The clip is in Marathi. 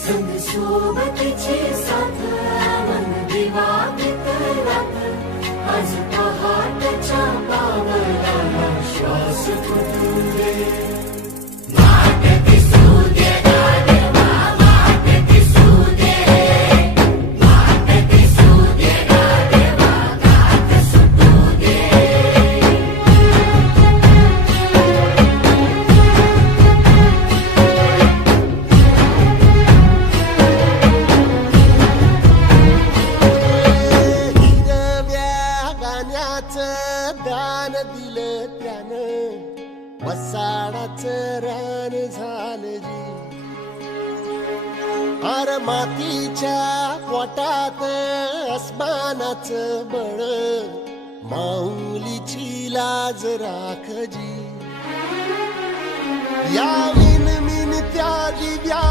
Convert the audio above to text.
संग सोबतीची साथ मन दिवा मित्रात आज पहाटच्या पावलाला श्वास फुटू दे वाट दिसू दे गाढवा वाट दिसू दे वाट दिसू दे गाढवा गाठ सुटू दे दान दिलं त्यानं वसाडाचं रान झालं जी अर मातीच्या पोटात अस्मानाचं बळ माऊलीची लाज राखजी या विन त्या दिव्या